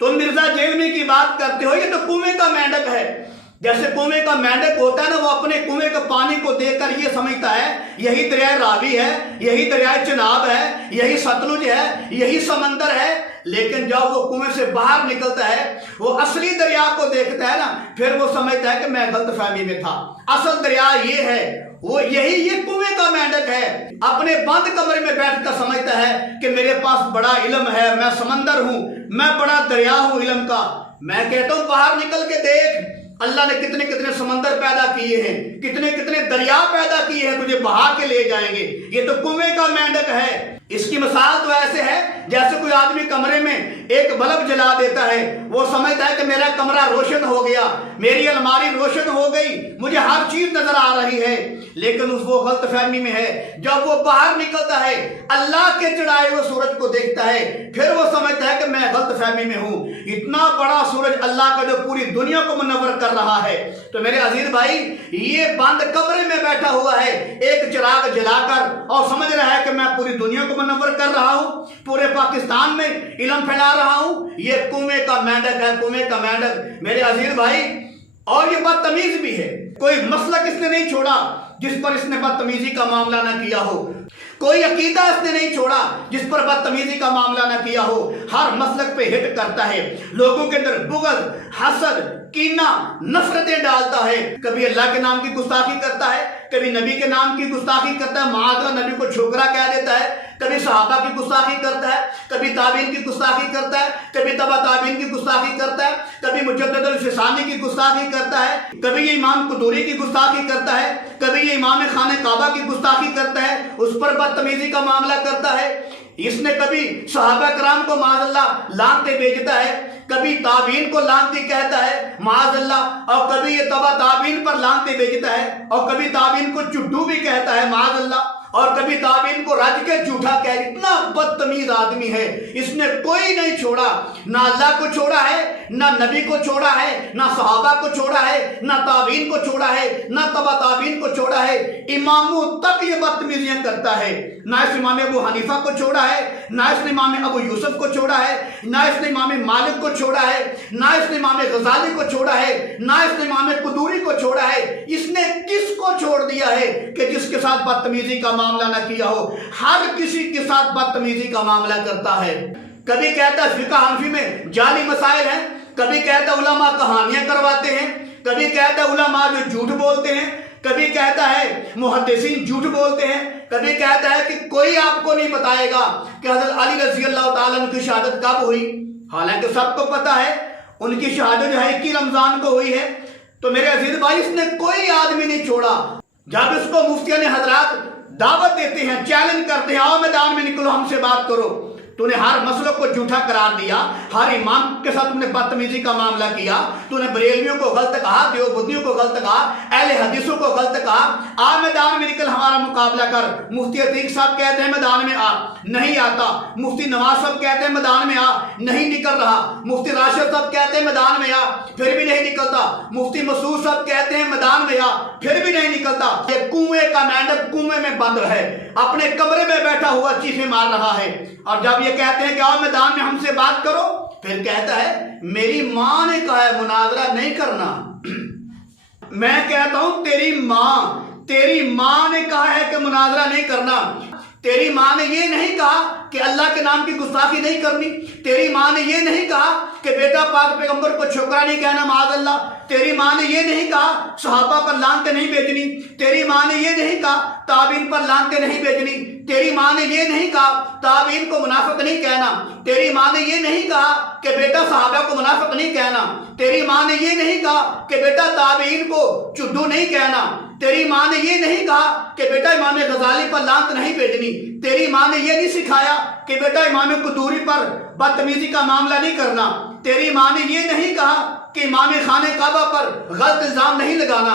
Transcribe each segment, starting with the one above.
तुम मिर्जा जेलमी की बात करते हो, ये तो कुएं का मेंढक है। जैसे कुएं का मेंढक होता है ना, वो अपने कुएं के पानी को देखकर ये समझता है यही दरिया रावी है, यही दरिया चिनाब है, यही सतलुज है, यही समंदर है। लेकिन जब वो कुएं से बाहर निकलता है, वो असली दरिया को देखता है ना, फिर वो समझता है कि मैं गलतफहमी में था, असल दरिया ये है, वो यही ये कुएं का मेंढक है। अपने बंद कमरे में बैठकर समझता है कि मेरे पास बड़ा इल्म है, मैं समंदर हूं, मैं बड़ा दरिया हूं इल्म का। मैं कहता हूं बाहर निकल के देख, अल्लाह ने कितने कितने समंदर पैदा किए हैं, कितने कितने दरिया पैदा किए हैं, तुझे बहा के ले जाएंगे। ये तो कुएं का मेंढक है। इसकी मिसाल तो ऐसे है जैसे कोई आदमी कमरे में एक बल्ब जला देता है, वो समझता है कि मेरा कमरा रोशन हो गया, मेरी अलमारी रोशन हो गई, मुझे हर चीज नजर आ रही है। लेकिन वो गलतफहमी में है। जब वो बाहर निकलता है, अल्लाह के चढ़ाए हुए सूरज को देखता है, फिर वो समझता है कि मैं गलतफहमी में हूं। इतना बड़ा सूरज अल्लाह का जो पूरी दुनिया को मुनव्वर कर रहा है। तो मेरे अजीज भाई, ये बंद कमरे में बैठा हुआ है एक चिराग जलाकर और समझ रहा है कि मैं पूरी दुनिया को मुनव्वर कर रहा हूं, पूरे पाकिस्तान में इल्म फैला रहा हूं। ये कुएं का मेंढक है, कुएं का मेंढक मेरे अजीज भाई। और ये बदतमीज भी है। कोई मसलक इसने नहीं छोड़ा जिस पर इसने बदतमीजी का मामला ना किया हो, कोई अकीदा इसने नहीं छोड़ा जिस पर बदतमीजी का मामला ना किया हो। हर मसलक पे हिट करता है, लोगों के अंदर बुग़्ज़, हसद, कीना, नफरतें डालता है। कभी अल्लाह के नाम की गुस्ताखी करता है, कभी नबी के नाम की गुस्ताखी करता है, मादरा नबी को छोकरा कह देता है, कभी सहाबा की गुस्ताखी करता है, कभी ताबीन की गुस्ताखी करता है, कभी तबा ताबीन की गुस्ताखी करता है, कभी मुजद्दिदुल फिसानी की गुस्ताखी करता है, कभी ये इमाम कुदूरी की गुस्ताखी करता है, कभी ये इमाम खाने काबा की गुस्ताखी करता है, उस पर बदतमीजी का मामला करता है। इसने कभी सहाबा कराम को माज़अल्लाह लानते भेजता है, कभी ताबीन को लानती कहता है माज़अल्लाह, और कभी ये तबा ताबीन पर लानते भेजता है, और कभी ताबीन को चुड्डू भी कहता है माज़अल्लाह, और कभी ताबीन को रज के झूठा कह। इतना बदतमीज आदमी है, इसने कोई नहीं छोड़ा, ना अल्लाह को छोड़ा है, ना नबी को छोड़ा है, ना सहाबा को छोड़ा है, ना ताबीन को छोड़ा है, ना तबा ताबीन को छोड़ा है। इमामों तक ये बदतमीजियां करता है। ना इस इमाम अबू हनीफा को छोड़ा है, ना इसने इमाम अबू यूसुफ को छोड़ा है, ना इसने इमाम मालिक को छोड़ा है, ना इसने इमाम गजाली को छोड़ा है, ना इसने इमाम कुदूरी को छोड़ा है। इसने किसको छोड़ दिया है कि जिसके साथ बदतमीजी का मामला ना किया हो। हर किसी के साथ बदतमीजी का मामला करता है। कभी कहता है फिक़्ह हनफी में जाली मसाइल हैं, कभी कहता है उलमा कहानियां करवाते हैं, कभी कहता है उलमा जो झूठ बोलते हैं, कभी कहता है मुहद्दिसीन झूठ बोलते हैं, कभी कहता है कि कोई आपको नहीं बताएगा कि हज़रत अली रज़ी अल्लाह ताला अन्हु की शहादत कब हुई। हालांकि सबको पता है उनकी शहादत जो है 21 रमजान को हुई है। तो मेरे अजीज भाई, इसने कोई आदमी नहीं छोड़ा। जब इसको मुफ्तियान हजरात दावत देते हैं, चैलेंज करते हैं, आओ मैदान में निकलो, हमसे बात करो, तूने हर मसलों को झूठा करार दिया, हर इमाम के साथ तुमने बदतमीजी का मामला किया, तूने बरेलवियों को गलत कहा, देवबंदियों को गलत कहा, अहले हदीसों को गलत कहा, आ मैदान में निकल, हमारा मुकाबला कर। मुफ्ती अतीक साहब कहते हैं मैदान में आ, नहीं आता। मुफ्ती नवाज साहब कहते हैं मैदान में आ, नहीं निकल रहा। मुफ्ती राशिद साहब कहते हैं मैदान में आ, फिर भी नहीं निकलता। मुफ्ती मसूद साहब कहते हैं मैदान में आ, फिर भी नहीं निकलता। ये कुएं का मेंढक कुएं में बंद है, अपने कमरे में बैठा हुआ चीखें मार रहा है। और जब ये कहते हैं कि आओ मैदान में हमसे बात करो, फिर कहता है मेरी मां ने कहा है मुनाजरा नहीं करना। मैं कहता हूं तेरी मां ने कहा है कि मुनाजरा नहीं करना। तेरी मां ने ये नहीं कहा कि अल्लाह के नाम की गुस्ताखी नहीं करनी। तेरी मां ने ये नहीं कहा कि बेटा पाक पैगंबर को छोकरा नहीं कहना माज़अल्लाह। तेरी मां ने ये नहीं कहा सहाबा पर लानते नहीं भेजनी। तेरी मां ने ये नहीं कहा ताबीन पर लानते नहीं भेजनी। तेरी मां ने ये नहीं कहा ताबीन को मुनाफिक नहीं कहना। तेरी मां ने ये नहीं कहा कि बेटा सहाबा को मुनाफिक नहीं कहना। तेरी मां ने ये नहीं कहा कि बेटा ताबीन को चुड्डू नहीं कहना। तेरी मां ने ये नहीं कहा कि बेटा इमाम गजाली पर लानत नहीं भेजनी। तेरी मां ने ये नहीं सिखाया कि बेटा इमाम कुदूरी पर बदतमीजी का मामला नहीं करना। तेरी मां ने ये नहीं कहा कि इमाम खाने काबा पर गलत इल्जाम नहीं लगाना।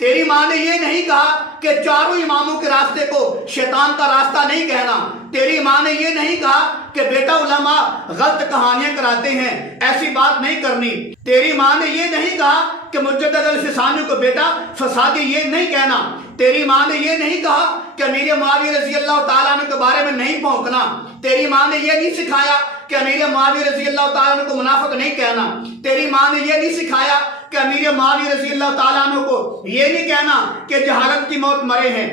तेरी मां ने ये नहीं कहा कि चारों इमामों के रास्ते को शैतान का रास्ता नहीं कहना। तेरी मां ने ये नहीं कहा कि बेटा उलमा गलत कहानियां कराते हैं, ऐसी बात नहीं करनी। तेरी मां ने ये नहीं कहा कि मुजद्दिद अल-फिसानी को बेटा फसादी ये नहीं कहना। تیری ماں نے یہ نہیں کہا کہ امیر معاویہ رضی اللہ تعالیٰ عنہ کے بارے میں نہیں بھونکنا، تیری ماں نے یہ نہیں سکھایا کہ امیر معاویہ رضی اللہ تعالیٰ عنہ کو منافق نہیں کہنا، تیری ماں نے یہ نہیں سکھایا کہ امیر معاویہ رضی اللہ تعالیٰ عنہ کو یہ نہیں کہنا کہ جہالت کی موت مرے ہیں،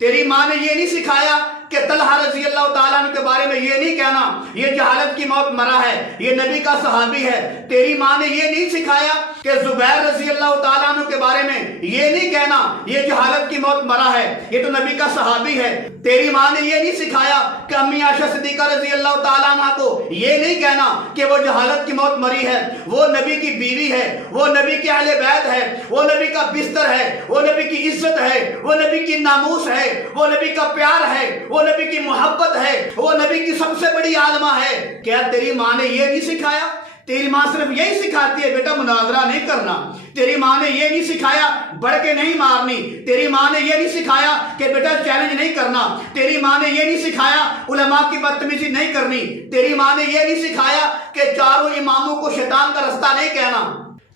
تیری ماں نے یہ نہیں سکھایا کہ طلحہ رضی اللہ تعالیٰ عنہ کے بارے میں یہ نہیں کہنا یہ جہالت کی موت مرا ہے، یہ نبی کا صحابی ہے، تیری ماں نے یہ نہیں سکھایا کہ زبیر رضی اللہ تعالیٰ عنہ کے بارے میں یہ نہیں کہنا یہ جہالت کی موت مرا ہے، یہ تو نبی کا صحابی ہے، تیری ماں نے یہ نہیں سکھایا کہ امی عائشہ صدیقہ رضی اللہ تعالیٰ عنہ کو یہ نہیں کہنا کہ وہ جہالت کی موت مری ہے، وہ نبی کی بیوی ہے، وہ نبی کے اہل بیت ہے، وہ نبی کا بستر ہے، وہ نبی کی عزت ہے، وہ نبی کی ناموس ہے، وہ نبی کا پیار ہے، وہ نبی کی محبت ہے، وہ نبی کی سب سے بڑی عالمہ ہے۔ کیا تیری ماں نے یہ نہیں سکھایا؟ تیری ماں صرف یہی سکھاتی ہے بیٹا مناظرہ نہیں کرنا، تیری ماں نے یہ نہیں سکھایا بڑھ کے نہیں مارنی، تیری ماں نے یہ نہیں سکھایا کہ بیٹا چیلنج نہیں کرنا، تیری ماں نے یہ نہیں سکھایا علماء کی بدتمیزی نہیں کرنی، تیری ماں نے یہ نہیں سکھایا کہ چاروں اماموں کو شیطان کا رستہ نہیں کہنا،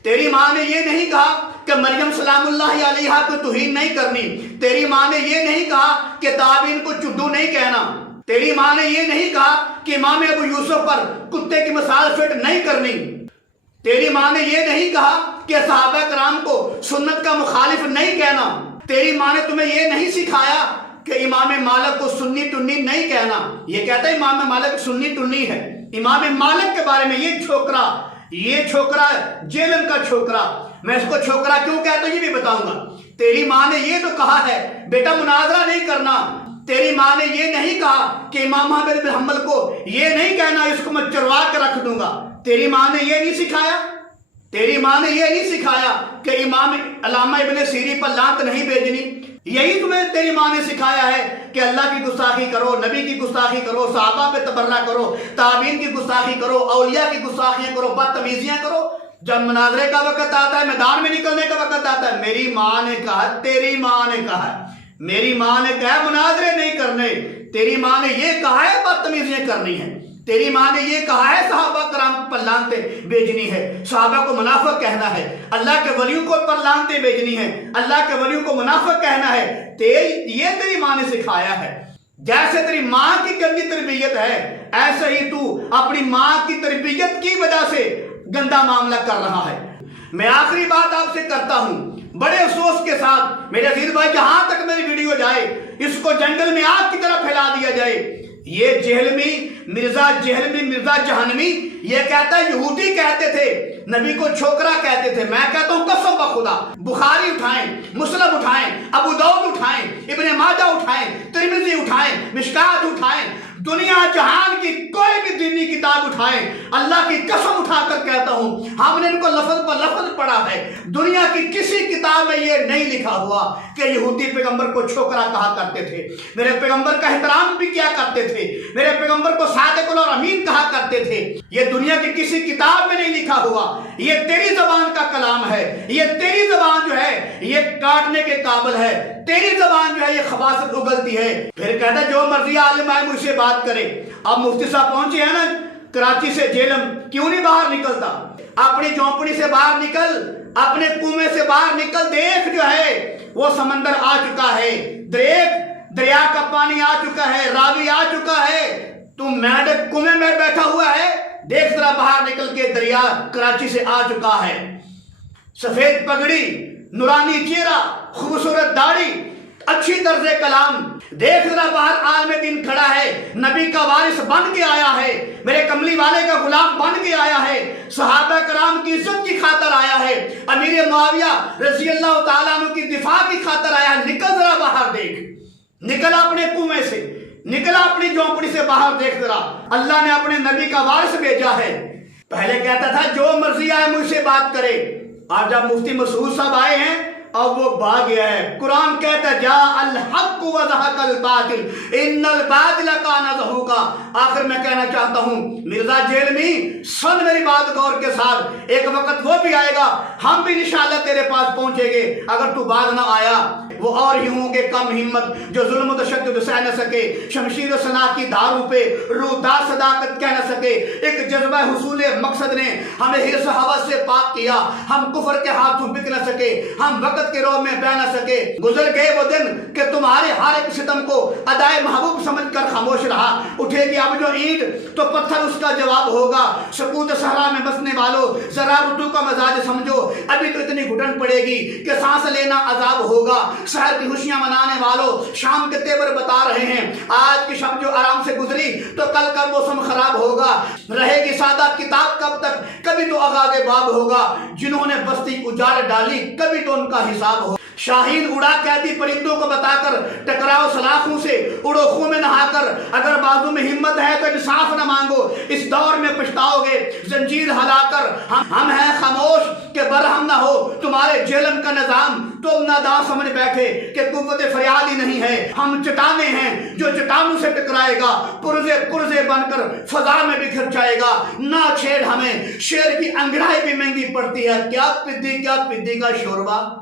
تیری ماں نے یہ نہیں کہا کہ مریم سلام اللہ علیہا کو توہین نہیں کرنی، تیری ماں نے یہ نہیں کہا کہ تابعین کو چڈو نہیں کہنا، تیری ماں نے یہ نہیں کہا کہ امام ابو یوسف پر کتے کی مثال فٹ نہیں کرنی، تیری ماں نے یہ نہیں کہا کہ صحابہ کرام کو سنت کا مخالف نہیں کہنا، تیری ماں نے تمہیں یہ نہیں سکھایا کہ امام مالک کو سنی ٹنی نہیں کہنا، یہ کہتا ہے امام مالک سنی ٹنی ہے، امام مالک کے بارے میں یہ چھوکرا جیلن کا چھوکرا، میں اس کو چھوکرا کیوں کہتا ہوں یہ بھی بتاؤں گا، تیری ماں نے یہ تو کہا ہے بیٹا مناظرہ نہیں کرنا، تیری ماں نے یہ نہیں کہا کہ امام احمد بن حنبل کو یہ نہیں کہنا اس کو میں چروا کے رکھ دوں گا، تیری ماں نے یہ نہیں سکھایا، تیری ماں نے یہ نہیں سکھایا کہ امام علامہ ابن سیری پر لعنت نہیں بھیجنی، یہی تمہیں تیری ماں نے سکھایا ہے کہ اللہ کی گستاخی کرو، نبی کی گستاخی کرو، صحابہ پہ تبرہ کرو، تابعین کی گستاخی کرو، اولیاء کی گستاخیاں کرو، بدتمیزیاں کرو، جب مناظرے کا وقت آتا ہے میدان میں نکلنے کا وقت آتا ہے میری ماں نے کہا، تیری ماں نے کہا، میری ماں نے کہا مناظرے نہیں کرنے، تیری ماں نے یہ کہا ہے بدتمیزیاں کرنی ہے، تیری ماں نے یہ کہا ہے صحابہ کرام پر لعنتیں بھیجنی ہے، صحابہ کو منافق کہنا ہے، اللہ کے ولیوں کو پر لعنتیں بھیجنی ہے، اللہ کے ولیوں کو منافق کہنا ہے، یہ تیری ماں نے سکھایا ہے۔ جیسے تیری ماں کی گندی تربیت ہے ایسے ہی تو اپنی ماں کی تربیت کی وجہ سے گندا معاملہ کر رہا ہے۔ میں آخری بات آپ سے کرتا ہوں بڑے افسوس کے ساتھ میرے عزیز بھائی، جہاں تک میری ویڈیو جائے اس کو جنگل میں آگ کی طرح پھیلا دیا جائے، یہ مرزا جہنمی یہ کہتا ہے یہودی کہتے تھے نبی کو چھوکرا کہتے تھے، میں کہتا ہوں قسم بخدا بخاری اٹھائیں، مسلم اٹھائیں، ابو داؤد اٹھائیں، ابن ماجہ اٹھائیں، ترمذی اٹھائیں، مشکات اٹھائیں، دنیا جہان کی کوئی بھی دینی کتاب اٹھائیں، اللہ کی قسم اٹھا کر کہتا ہوں ہم نے ان کو لفظ پر لفظ پڑھا ہے، دنیا کی کسی کتاب میں یہ نہیں لکھا ہوا کہ یہودی پیغمبر کو چھوکرا کہا کرتے تھے، میرے پیغمبر کا احترام بھی کیا کرتے تھے، میرے پیغمبر کو صادق الامین کہا کرتے تھے، یہ دنیا کی کسی کتاب میں نہیں لکھا ہوا، یہ تیری زبان کا کلام ہے، یہ تیری زبان جو ہے یہ کاٹنے کے قابل ہے، تیری زبان جو ہے یہ خباثت اگلتی ہے۔ پھر کہتا ہے جو مرضی عالم آئے مجھ سے بات کرے۔ اب مفتی صاحب پہنچے ہیں نا کراچی سے جیلم، کیوں نہیں باہر نکلتا؟ اپنی جھونپڑی سے باہر نکل، اپنے کنویں سے باہر نکل، دیکھ جو ہے وہ سمندر آ چکا ہے، دیکھ دریا کا پانی آ چکا ہے، راوی آ چکا ہے، تم میڈک کنویں میں بیٹھا ہوا ہے، دیکھ ذرا باہر نکل کے دریا کراچی سے آ چکا ہے، سفید پگڑی، نورانی چہرہ، خوبصورت داڑھی، اچھی طرز کلام، دیکھ ذرا باہر عالم دین کھڑا ہے، نبی کا وارث بن کے آیا ہے، میرے کملی والے کا غلام بن کے آیا ہے، صحابہ کرام کی عزت کی خاطر آیا ہے، امیر معاویہ رضی اللہ تعالیٰ عنہ کی دفاع کی خاطر آیا ہے، نکل ذرا باہر دیکھ، نکل اپنے کنویں سے، نکلا اپنی جھونپڑی سے باہر دیکھ ذرا، اللہ نے اپنے نبی کا وارث بھیجا ہے۔ پہلے کہتا تھا جو مرضی آئے مجھ سے بات کرے، آج جب مفتی مسعود صاحب آئے ہیں اب وہ بھاگ گیا ہے۔ قرآن کہتا ہے جاء الحق وزہق الباطل ان الباطل کان زہوقا۔ آخر میں کہنا چاہتا ہوں مرزا جیلمی سن میری بات غور کے ساتھ، ایک وقت وہ بھی آئے گا ہم بھی انشاءاللہ تیرے پاس پہنچیں گے، اگر تو باز نہ آیا وہ اور ہی ہوں گے کم ہمت جو ظلم و تشدد سہ نہ سکے، شمشیر و سناک کی دھاروں پہ رودار صداقت کہہ نہ سکے۔ ایک جذبہ حصول مقصد نے ہمیں حرص و ہوس سے پاک کیا، ہم کفر کے ہاتھوں بک نہ سکے، ہم وقت मोहब्बत के रोब में बह न सके। गुजर गए वो दिन कि तुम्हारे हर एक सितम को अदाए महबूब समझकर खामोश रहा। उठेगी अब जो ईंट तो पत्थर उसका जवाब होगा। सकूत सहरा में बसने वालों जरा रुतु का मजाज समझो, अभी तो इतनी घुटन पड़ेगी कि सांस लेना अजाब होगा। शहर की खुशियां मनाने वालों शाम के तेवर बता रहे हैं, आज की शब जो आराम से गुजरी तो कल का मौसम खराब होगा। रहेगी सादा किताब कब तक, कभी तो आगाज़े बाब होगा। जिन्होंने बस्ती उजाड़ डाली कभी तो उनका हिसाब होगा। शाहीन उड़ा कैदी परिंदों को बताकर, टकराओ सलाखों से उड़ो खून में नहाकर। अगर बाजू में हिम्मत है तो इंसाफ न मांगो, इस दौर में पछताओगे जंजीर हलाकर। हम हैं खामोश कि बरहम ना हो तुम्हारे जेलम का निजाम। तुम नादां समझ बैठे कि कुव्वत फरियाद ही नहीं है। हम चट्टाने हैं जो चट्टानों से टकराएगा, पुरजे पुरजे बनकर फजा में बिखर जाएगा। ना छेड़ हमें, शेर की अंगड़ाई भी महंगी पड़ती है। क्या पिद्दी का शोरबा।